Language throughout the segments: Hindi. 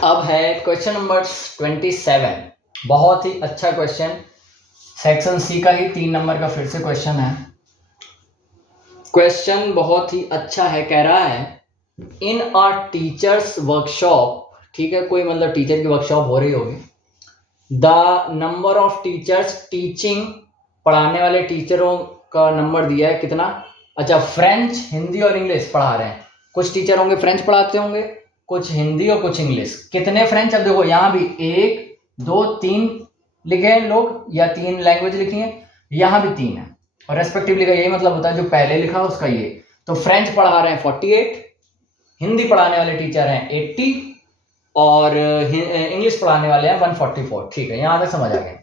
अब है क्वेश्चन नंबर 27। बहुत ही अच्छा क्वेश्चन, सेक्शन सी का ही 3 नंबर का फिर से क्वेश्चन है। क्वेश्चन बहुत ही अच्छा है। कह रहा है इन अ टीचर्स वर्कशॉप, ठीक है, कोई मतलब टीचर की वर्कशॉप हो रही होगी। The number of teachers teaching, पढ़ाने वाले टीचरों का नंबर दिया है कितना। अच्छा, फ्रेंच, हिंदी और इंग्लिश पढ़ा रहे हैं। कुछ टीचर होंगे फ्रेंच पढ़ाते होंगे, कुछ हिंदी और कुछ इंग्लिश। कितने फ्रेंच, अब देखो यहाँ भी 1 2 3 लिखे हैं लोग, या 3 लैंग्वेज लिखी है, यहाँ भी 3 है और रेस्पेक्टिवली का यही मतलब होता है जो पहले लिखा उसका ये। तो फ्रेंच पढ़ा रहे हैं 48, हिंदी पढ़ाने वाले टीचर हैं 80 और इंग्लिश पढ़ाने वाले हैं 144। ठीक है, यहां तक समझ आ गया।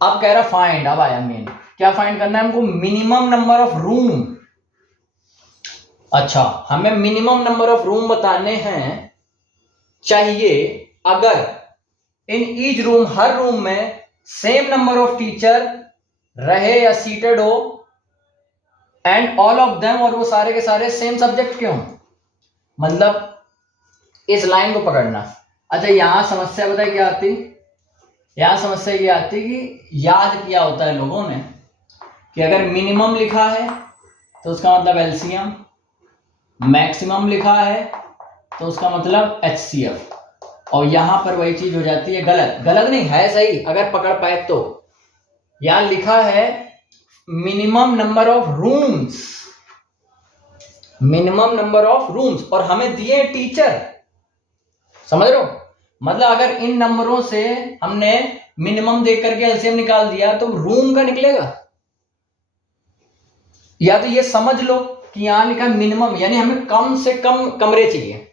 अब कह रहा फाइंड, अब आया मेन, क्या फाइंड करना है हमको, मिनिमम नंबर ऑफ रूम। अच्छा, हमें मिनिमम नंबर ऑफ रूम बताने हैं चाहिए अगर in each room, her room में सेम नंबर ऑफ टीचर रहे या सीटेड हो, एंड ऑल ऑफ देम, और वो सारे के सारे सेम सब्जेक्ट के हों। मतलब इस लाइन को पकड़ना। अच्छा, यहां समस्या बताए क्या आती, यहां समस्या ये आती कि याद किया होता है लोगों ने कि अगर मिनिमम लिखा है तो उसका मतलब एलसीएम, मैक्सिमम लिखा है तो उसका मतलब एचसीएफ, और यहां पर वही चीज हो जाती है गलत। गलत नहीं है, सही अगर पकड़ पाए तो। यहां लिखा है minimum number of rooms, minimum number of rooms, और हमें दिए टीचर। समझ रहे हो, मतलब अगर इन नंबरों से हमने मिनिमम देख करके एलसीएम निकाल दिया तो रूम का निकलेगा। या तो ये समझ लो कि यहां लिखा मिनिमम, यानी हमें कम से कम कमरे चाहिए।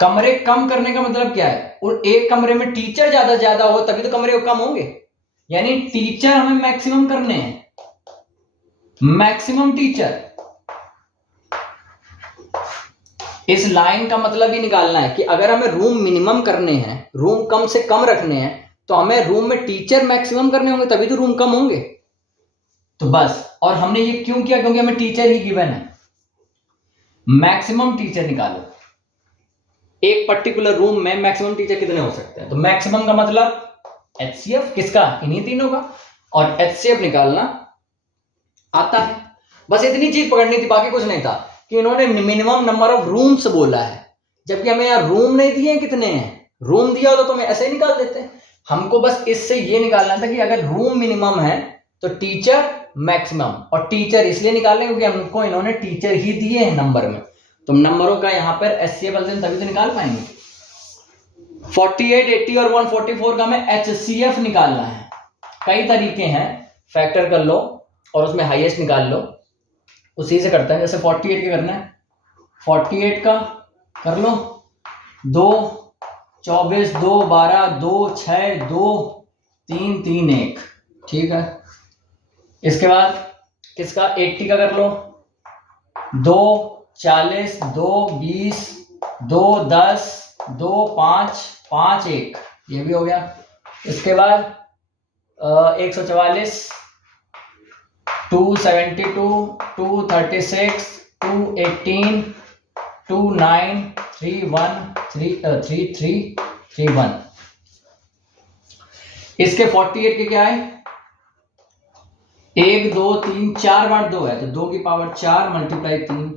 कमरे कम करने का मतलब क्या है, और एक कमरे में टीचर ज्यादा हो तभी तो कमरे कम होंगे। यानी टीचर हमें मैक्सिमम करने हैं, मैक्सिमम टीचर। इस लाइन का मतलब ही निकालना है कि अगर हमें रूम मिनिमम करने हैं, रूम कम से कम रखने हैं, तो हमें रूम में टीचर मैक्सिमम करने होंगे, तभी तो रूम कम होंगे। तो बस, और हमने ये क्यों किया, क्योंकि हमें टीचर ही गिवन है। मैक्सिमम टीचर निकालो, एक पर्टिकुलर रूम में मैक्सिमम टीचर कितने हो सकते हैं। तो मैक्सिमम का मतलब एचसीएफ, किसका, इन्हीं तीनों का, और एचसीएफ निकालना आता है। बस इतनी चीज पकड़नी थी, बाकी कुछ नहीं था कि इन्होंने मिनिमम नंबर ऑफ रूम्स बोला है, जबकि हमें यहाँ रूम नहीं दिए कितने हैं। रूम दिया होता तो हमें ऐसे ही निकाल देते। हमको बस इससे ये निकालना था कि अगर रूम मिनिमम है तो टीचर मैक्सिमम, और टीचर इसलिए निकालने क्योंकि हमको इन्होंने टीचर ही दिए हैं नंबर में। तो नंबरों का यहाँ पर एचसीएफ एलसीएम तभी तो निकाल पाएंगे। 48, 80 और 144 का हमें एचसीएफ निकालना है। कई तरीके हैं, फैक्टर कर लो और उसमें हाईएस्ट निकाल लो, उसी से करते हैं। जैसे 48 का करना है, 48 का कर लो 2 24 2 12 2 6 2 3 3 1, ठीक है। इसके बाद किसका 80 का कर लो 2 40 2 20 2 10 2 5 5 1, ये भी हो गया। इसके बाद 144 272 236 218 29 31 33 31। इसके 48 के क्या है, 1 2 3 4 बार 2 है तो 2 की पावर 4 मल्टीप्लाई 3।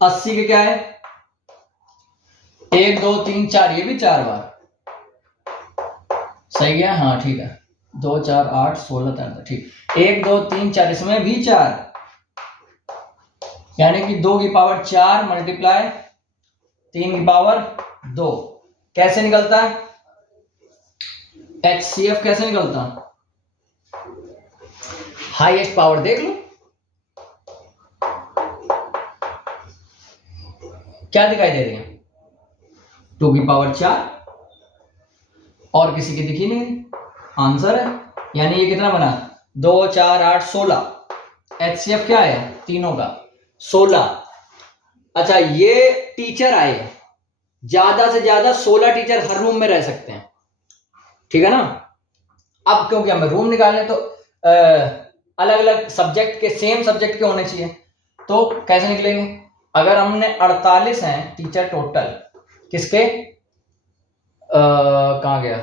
80 के क्या है, 1 2 3 4, ये भी 4 बार, सही है, हाँ ठीक है। 2 4 8 16 13, ठीक। 1 2 3 4, इसमें भी 4, यानी कि 2 की पावर 4 मल्टीप्लाई 3 की पावर 2। कैसे निकलता है एचसीएफ, कैसे निकलता, हाईएस्ट पावर देख लो क्या दिखाई दे रही है, 2 की पावर 4, और किसी की दिखी नहीं, आंसर है। यानी ये कितना बना, 2 4 8 16। एचसीएफ क्या है तीनों का, 16। अच्छा, ये टीचर आए, ज्यादा से ज्यादा 16 टीचर हर रूम में रह सकते हैं, ठीक है ना। अब क्योंकि हमें रूम निकालने तो अलग अलग सब्जेक्ट के, सेम सब्जेक्ट के होने चाहिए, तो कैसे निकलेंगे। अगर हमने 48 हैं टीचर टोटल, किसके, कहाँ गया,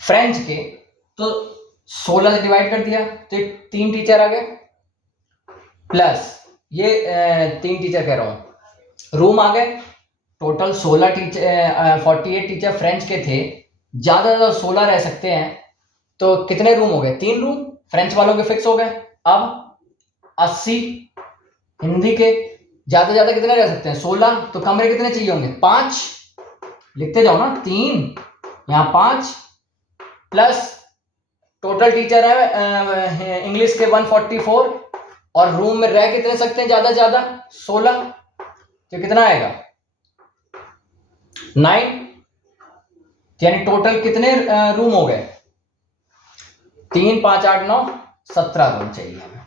फ्रेंच के। तो 16 से डिवाइड कर दिया तो 3 टीचर आ गए, प्लस ये 3 टीचर कह रहा हूं, रूम आ गए। टोटल 16 टीचर, 48 टीचर फ्रेंच के थे, ज्यादा 16 रह सकते हैं। तो कितने रूम हो गए, 3 रूम फ्रेंच वालों के फिक्स हो गए। अब 80 हिंदी के, ज्यादा कितने रह सकते हैं, 16। तो कमरे कितने चाहिए होंगे, 5। लिखते जाओ ना, 3 यहाँ 5, प्लस टोटल टीचर है इंग्लिश के 144, और रूम में रह कितने सकते हैं ज्यादा 16। तो कितना आएगा 9, यानी टोटल कितने रूम हो गए, 3 5 8 9 17 रूम चाहिए हमें।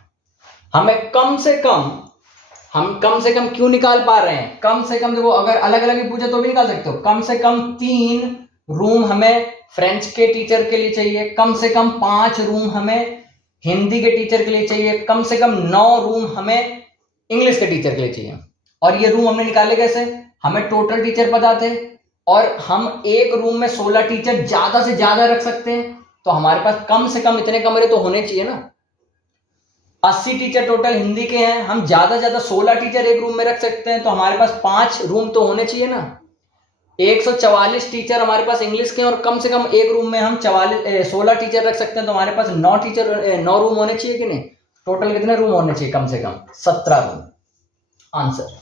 हम कम से कम क्यों निकाल पा रहे हैं, कम से कम देखो, अगर अलग अलग ही पूछे तो भी निकाल सकते हो। कम से कम 3 रूम हमें फ्रेंच के टीचर के लिए चाहिए, कम से कम 5 रूम हमें हिंदी के टीचर के लिए चाहिए, कम से कम 9 रूम हमें इंग्लिश के टीचर के लिए चाहिए। और ये रूम हमने निकाले कैसे, हमें टोटल टीचर पता थे, और हम एक रूम में 16 टीचर ज्यादा से ज्यादा रख सकते हैं। तो हमारे पास कम से कम इतने कमरे तो होने चाहिए ना। 80 टीचर टोटल हिंदी के हैं, हम ज्यादा 16 टीचर एक रूम में रख सकते हैं, तो हमारे पास 5 रूम तो होने चाहिए ना। 144 टीचर हमारे पास इंग्लिश के हैं, और कम से कम एक रूम में हम 16 टीचर रख सकते हैं, तो हमारे पास 9 रूम होने चाहिए कि नहीं। टोटल कितने रूम होने चाहिए, कम से कम 17 रूम। आंसर